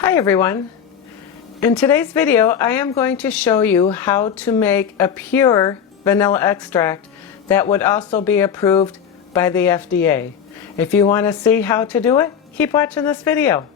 Hi everyone. In today's video I am going to show you how to make a pure vanilla extract that would also be approved by the FDA. If you want to see how to do it, keep watching this video.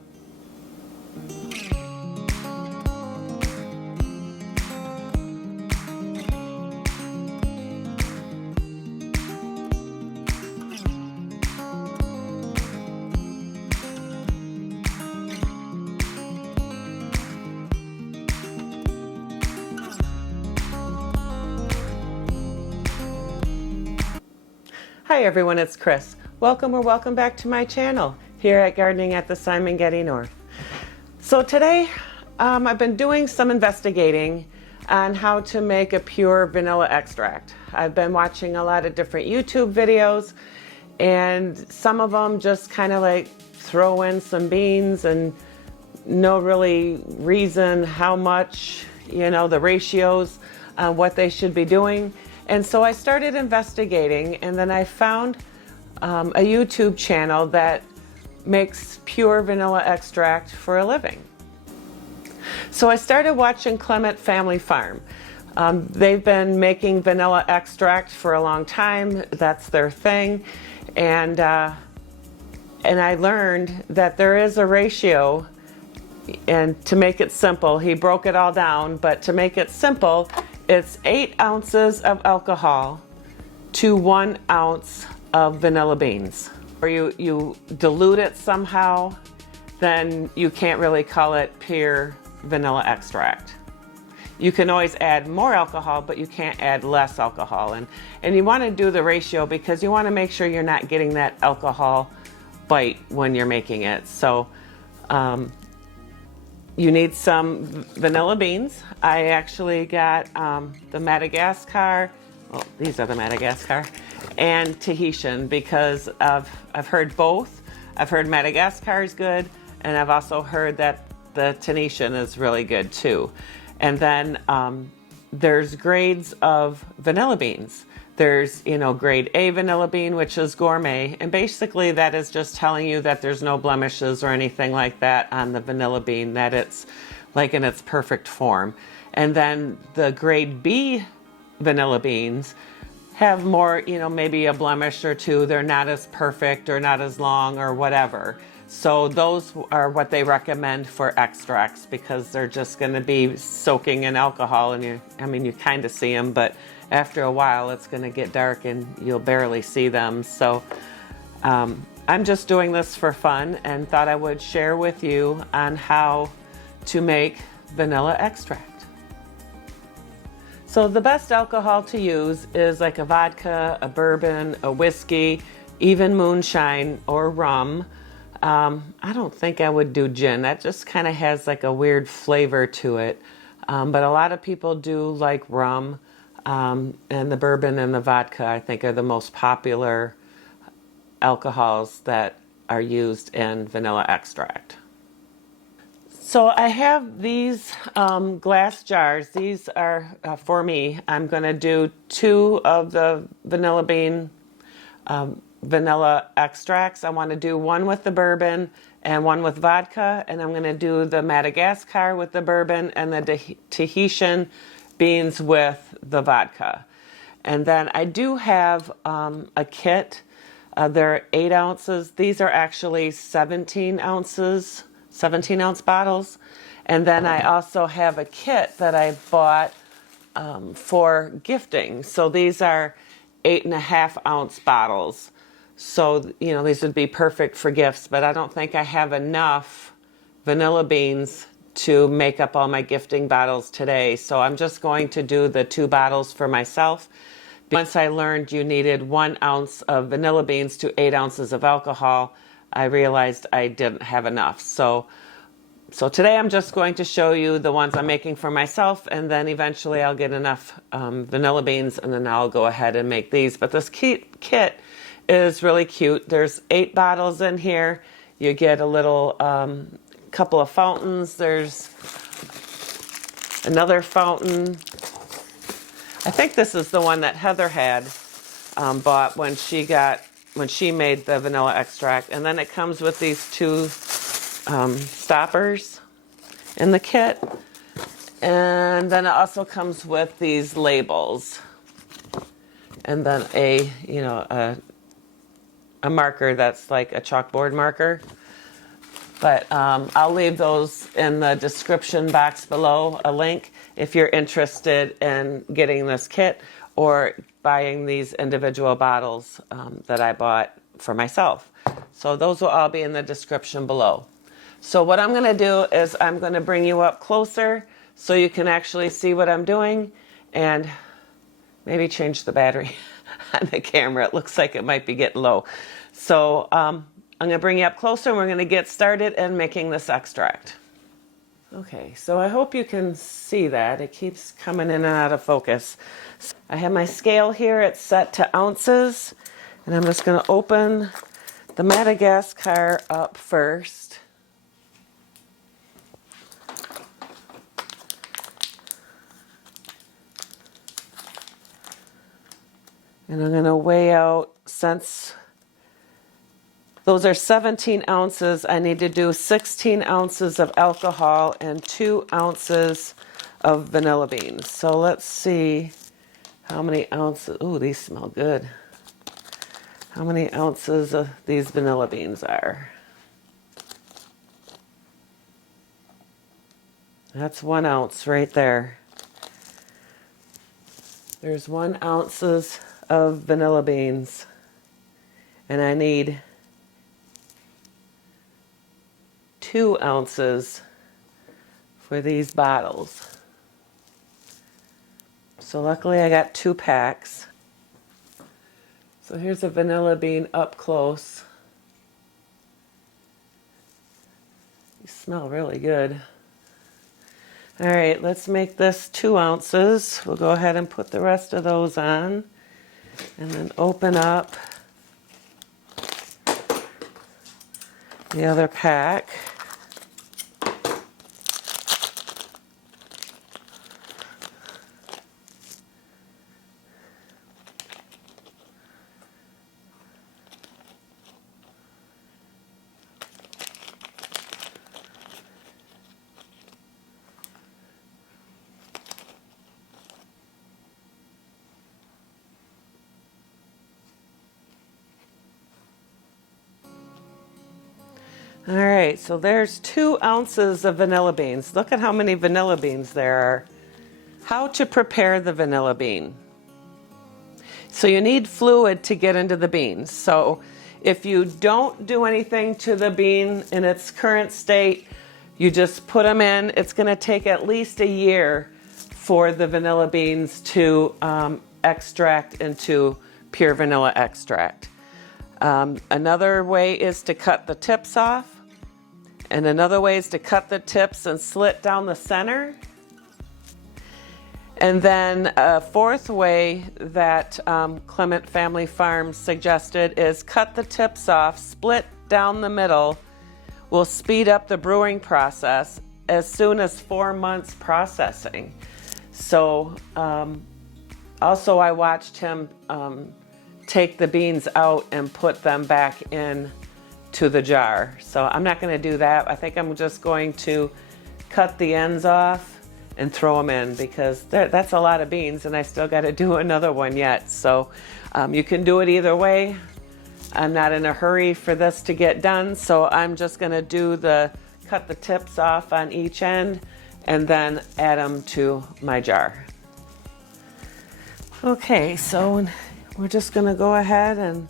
Hi everyone, it's Chris. Welcome back to my channel here at Gardening at the Simongetti North. So today I've been doing some investigating on how to make a pure vanilla extract. I've been watching a lot of different YouTube videos, and some of them just kind of like throw in some beans and no really reason how much, the ratios, what they should be doing. And so I started investigating, and then I found a YouTube channel that makes pure vanilla extract for a living. So I started watching Clement Family Farm. They've been making vanilla extract for a long time. That's their thing. And I learned that there is a ratio, and to make it simple, he broke it all down, but to make it simple, it's 8 ounces of alcohol to 1 ounce of vanilla beans. Or you dilute it somehow, then you can't really call it pure vanilla extract. You can always add more alcohol, but you can't add less alcohol. And you want to do the ratio because you want to make sure you're not getting that alcohol bite when you're making it. So you need some vanilla beans. I actually got the Madagascar, well, these are the Madagascar, and Tahitian, because I've heard both. I've heard Madagascar is good, and I've also heard that the Tahitian is really good too. And then there's grades of vanilla beans. There's, grade A vanilla bean, which is gourmet, and basically that is just telling you that there's no blemishes or anything like that on the vanilla bean, that it's like in its perfect form. And then the grade B vanilla beans have more, maybe a blemish or two. They're not as perfect or not as long or whatever. So those are what they recommend for extracts, because they're just going to be soaking in alcohol, and you kind of see them, but after a while it's going to get dark and you'll barely see them. So I'm just doing this for fun and thought I would share with you on how to make vanilla extract. So the best alcohol to use is like a vodka, a bourbon, a whiskey, even moonshine or rum. I don't think I would do gin. That just kind of has like a weird flavor to it. But a lot of people do like rum. And the bourbon and the vodka, I think, are the most popular alcohols that are used in vanilla extract. So I have these glass jars. These are for me. I'm going to do 2 of the vanilla bean vanilla extracts. I want to do 1 with the bourbon and 1 with vodka, and I'm going to do the Madagascar with the bourbon and the Tahitian beans with the vodka. And then I do have a kit. They're 8 ounces. These are actually 17 ounces, 17-ounce bottles. And then I also have a kit that I bought for gifting. So these are 8.5-ounce bottles. So, these would be perfect for gifts, but I don't think I have enough vanilla beans to make up all my gifting bottles today. So I'm just going to do the 2 bottles for myself. Once I learned you needed 1 ounce of vanilla beans to 8 ounces of alcohol, I realized I didn't have enough. So today I'm just going to show you the ones I'm making for myself, and then eventually I'll get enough vanilla beans, and then I'll go ahead and make these. But this kit is really cute. There's 8 bottles in here. You get a little couple of fountains. There's another fountain. I think this is the one that Heather had bought when she made the vanilla extract. And then it comes with these 2 stoppers. in the kit. And then it also comes with these labels. And then a marker that's like a chalkboard marker. But I'll leave those in the description box below, a link, if you're interested in getting this kit or buying these individual bottles that I bought for myself. So those will all be in the description below. So what I'm going to do is I'm going to bring you up closer so you can actually see what I'm doing, and maybe change the battery on the camera. It looks like it might be getting low. So I'm going to bring you up closer and we're going to get started in making this extract. Okay, so I hope you can see that. It keeps coming in and out of focus. So I have my scale here. It's set to ounces. And I'm just going to open the Madagascar up first. And I'm going to weigh out, since those are 17 ounces, I need to do 16 ounces of alcohol and 2 ounces of vanilla beans. So let's see how many ounces. Ooh, these smell good. How many ounces of these vanilla beans are. That's 1 ounce right there. There's 1 ounce of vanilla beans. And I need 2 ounces for these bottles. So luckily I got 2 packs. So here's a vanilla bean up close. They smell really good. All right, let's make this 2 ounces. We'll go ahead and put the rest of those on and then open up the other pack. All right, so there's 2 ounces of vanilla beans. Look at how many vanilla beans there are. How to prepare the vanilla bean. So you need fluid to get into the beans. So if you don't do anything to the bean in its current state, you just put them in. It's going to take at least a year for the vanilla beans to extract into pure vanilla extract. Another way is to cut the tips off. And another way is to cut the tips and slit down the center. And then a fourth way that Clement Family Farms suggested is cut the tips off, split down the middle. Will speed up the brewing process as soon as 4 months processing. So also I watched him take the beans out and put them back in to the jar. So I'm not going to do that. I think I'm just going to cut the ends off and throw them in, because that's a lot of beans and I still got to do another one yet. So you can do it either way. I'm not in a hurry for this to get done, so I'm just going to cut the tips off on each end and then add them to my jar. Okay, so we're just going to go ahead and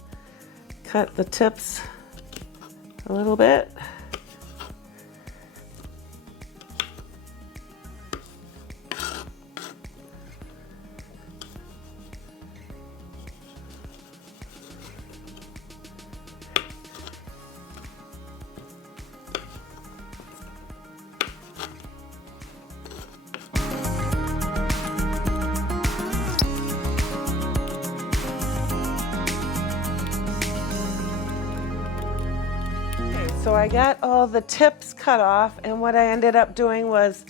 cut the tips a little bit. So I got all the tips cut off, and what I ended up doing was,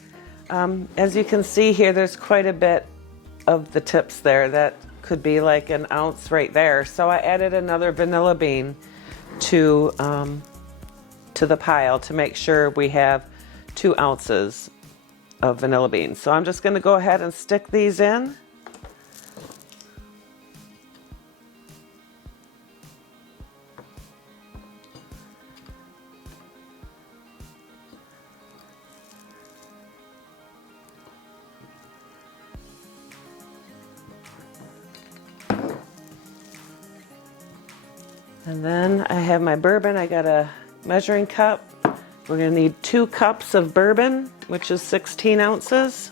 as you can see here, there's quite a bit of the tips there. That could be like an ounce right there. So I added another vanilla bean to the pile to make sure we have 2 ounces of vanilla beans. So I'm just going to go ahead and stick these in. And then I have my bourbon. I got a measuring cup. We're going to need 2 cups of bourbon, which is 16 ounces.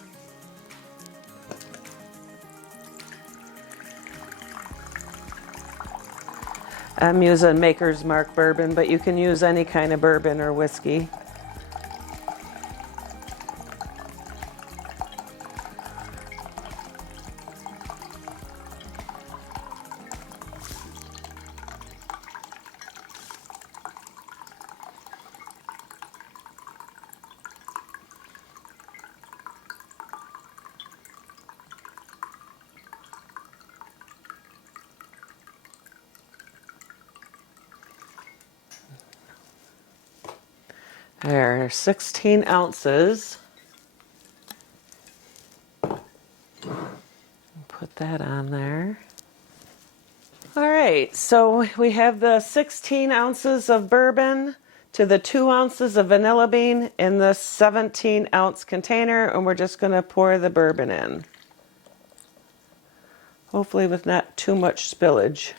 I'm using Maker's Mark bourbon, but you can use any kind of bourbon or whiskey. There, 16 ounces. Put that on there. All right, so we have the 16 ounces of bourbon to the 2 ounces of vanilla bean in this 17-ounce container, and we're just going to pour the bourbon in. Hopefully with not too much spillage.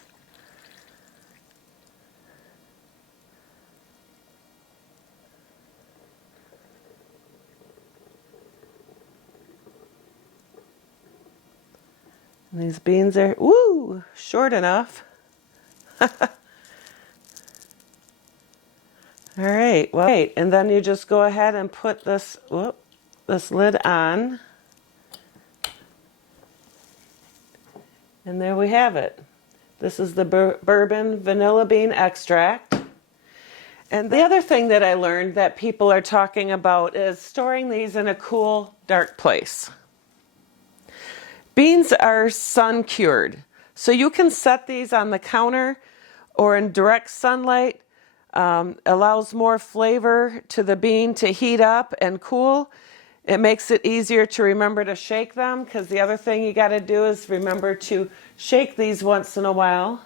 And these beans are, woo, short enough. All right, well, and then you just go ahead and put this, this lid on. And there we have it. This is the bourbon vanilla bean extract. And the other thing that I learned that people are talking about is storing these in a cool, dark place. Beans are sun cured, so you can set these on the counter or in direct sunlight. Allows more flavor to the bean to heat up and cool. It makes it easier to remember to shake them, because the other thing you got to do is remember to shake these once in a while.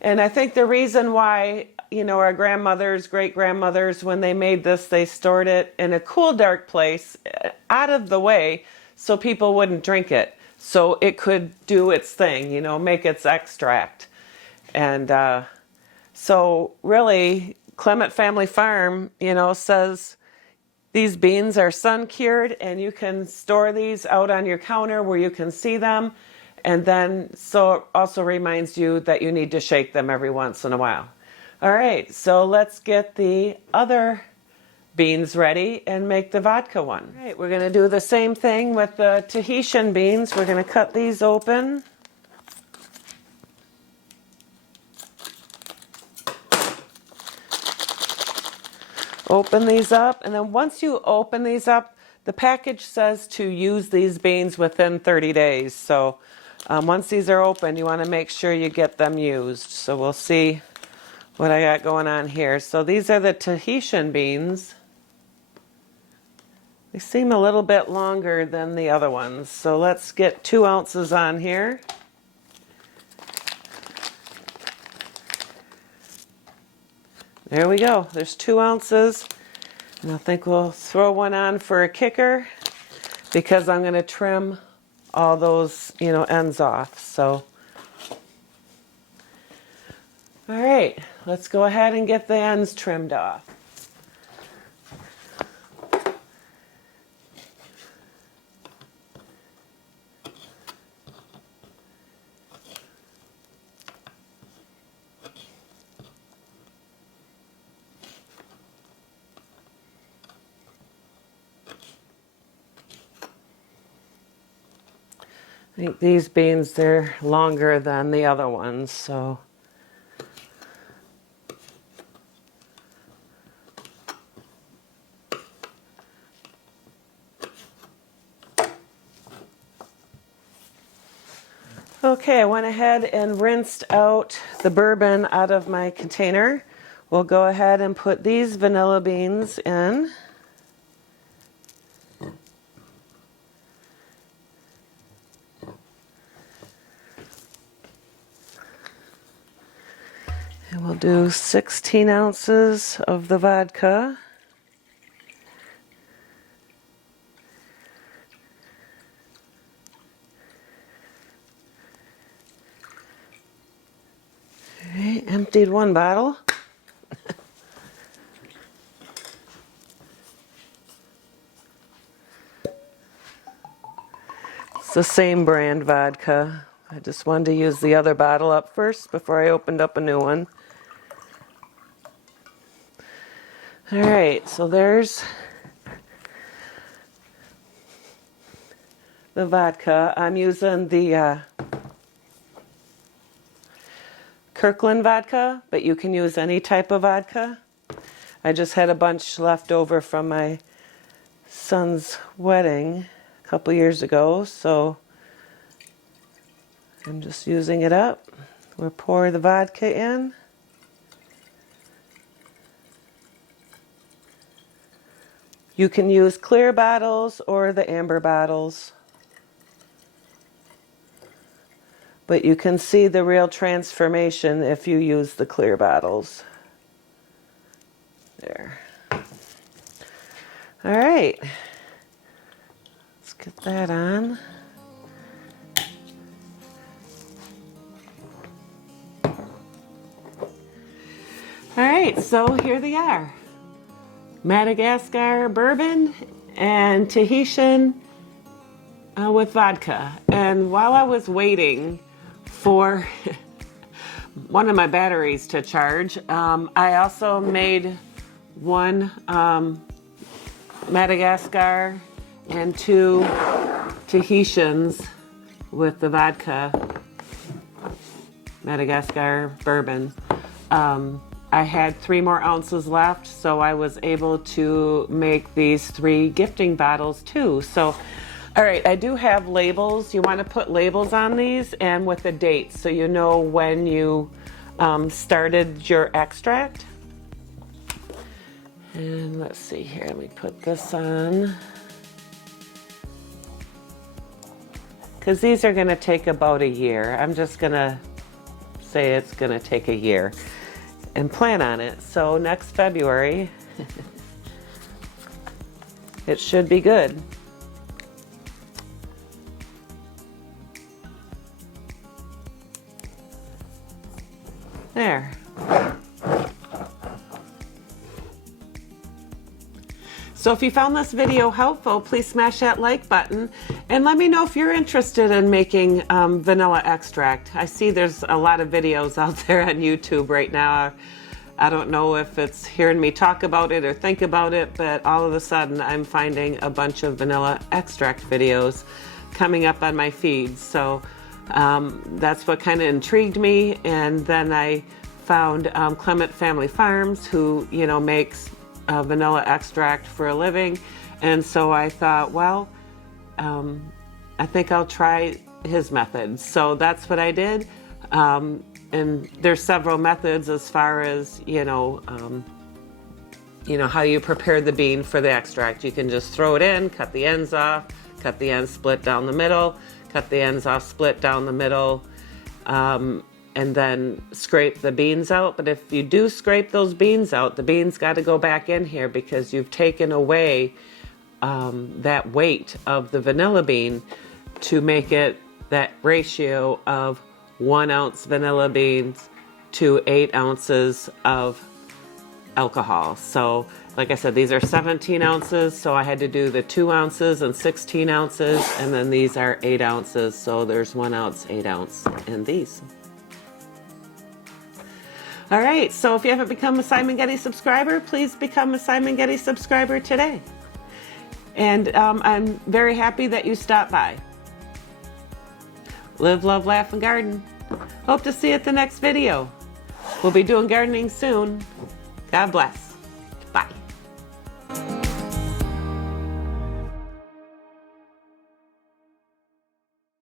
And I think the reason why, you know, our grandmothers, great-grandmothers, when they made this, they stored it in a cool, dark place, out of the way, so people wouldn't drink it. So it could do its thing, you know, make its extract. And so really, Clement Family Farm, you know, says these beans are sun cured, and you can store these out on your counter where you can see them. And then, so it also reminds you that you need to shake them every once in a while. All right, so let's get the other beans ready and make the vodka one. All right, we're going to do the same thing with the Tahitian beans. We're going to cut these open. Open these up, and then once you open these up, the package says to use these beans within 30 days. So once these are open, you want to make sure you get them used. So we'll see what I got going on here. So these are the Tahitian beans. They seem a little bit longer than the other ones. So let's get 2 ounces on here. There we go. There's 2 ounces. And I think we'll throw one on for a kicker, because I'm going to trim all those, you know, ends off. So, all right, let's go ahead and get the ends trimmed off. I think these beans, they're longer than the other ones, so. Okay, I went ahead and rinsed out the bourbon out of my container. We'll go ahead and put these vanilla beans in. We'll do 16 ounces of the vodka. Okay, emptied one bottle. It's the same brand vodka. I just wanted to use the other bottle up first before I opened up a new one. All right, so there's the vodka. I'm using the Kirkland vodka, but you can use any type of vodka. I just had a bunch left over from my son's wedding a couple years ago, so I'm just using it up. We'll pour the vodka in. You can use clear bottles or the amber bottles, but you can see the real transformation if you use the clear bottles. There. All right. Let's get that on. All right, so here they are. Madagascar bourbon and Tahitian with vodka. And while I was waiting for one of my batteries to charge, I also made one Madagascar and 2 Tahitians with the vodka Madagascar bourbon. I had 3 more ounces left, so I was able to make these 3 gifting bottles too. So, all right, I do have labels. You want to put labels on these and with the dates so you know when you started your extract. And let's see here, let me put this on. Because these are going to take about a year. I'm just going to say it's going to take a year and plan on it. So next February, it should be good. There. So if you found this video helpful, please smash that like button and let me know if you're interested in making vanilla extract. I see there's a lot of videos out there on YouTube right now. I don't know if it's hearing me talk about it or think about it, but all of a sudden I'm finding a bunch of vanilla extract videos coming up on my feed. So that's what kind of intrigued me. And then I found Clement Family Farms, who, you know, makes vanilla extract for a living, and so I thought, well, I think I'll try his method. So that's what I did, and there's several methods as far as you know how you prepare the bean for the extract. You can just throw it in, cut the ends off, cut the ends split down the middle, cut the ends off split down the middle, and then scrape the beans out. But if you do scrape those beans out, the beans got to go back in here because you've taken away that weight of the vanilla bean to make it that ratio of 1 ounce vanilla beans to 8 ounces of alcohol. So like I said, these are 17 ounces, so I had to do the 2 ounces and 16 ounces, and then these are 8 ounces, so there's 1 ounce, 8 ounce in these. All right, so if you haven't become a Simongetti subscriber, please become a Simongetti subscriber today. And I'm very happy that you stopped by. Live, love, laugh, and garden. Hope to see you at the next video. We'll be doing gardening soon. God bless.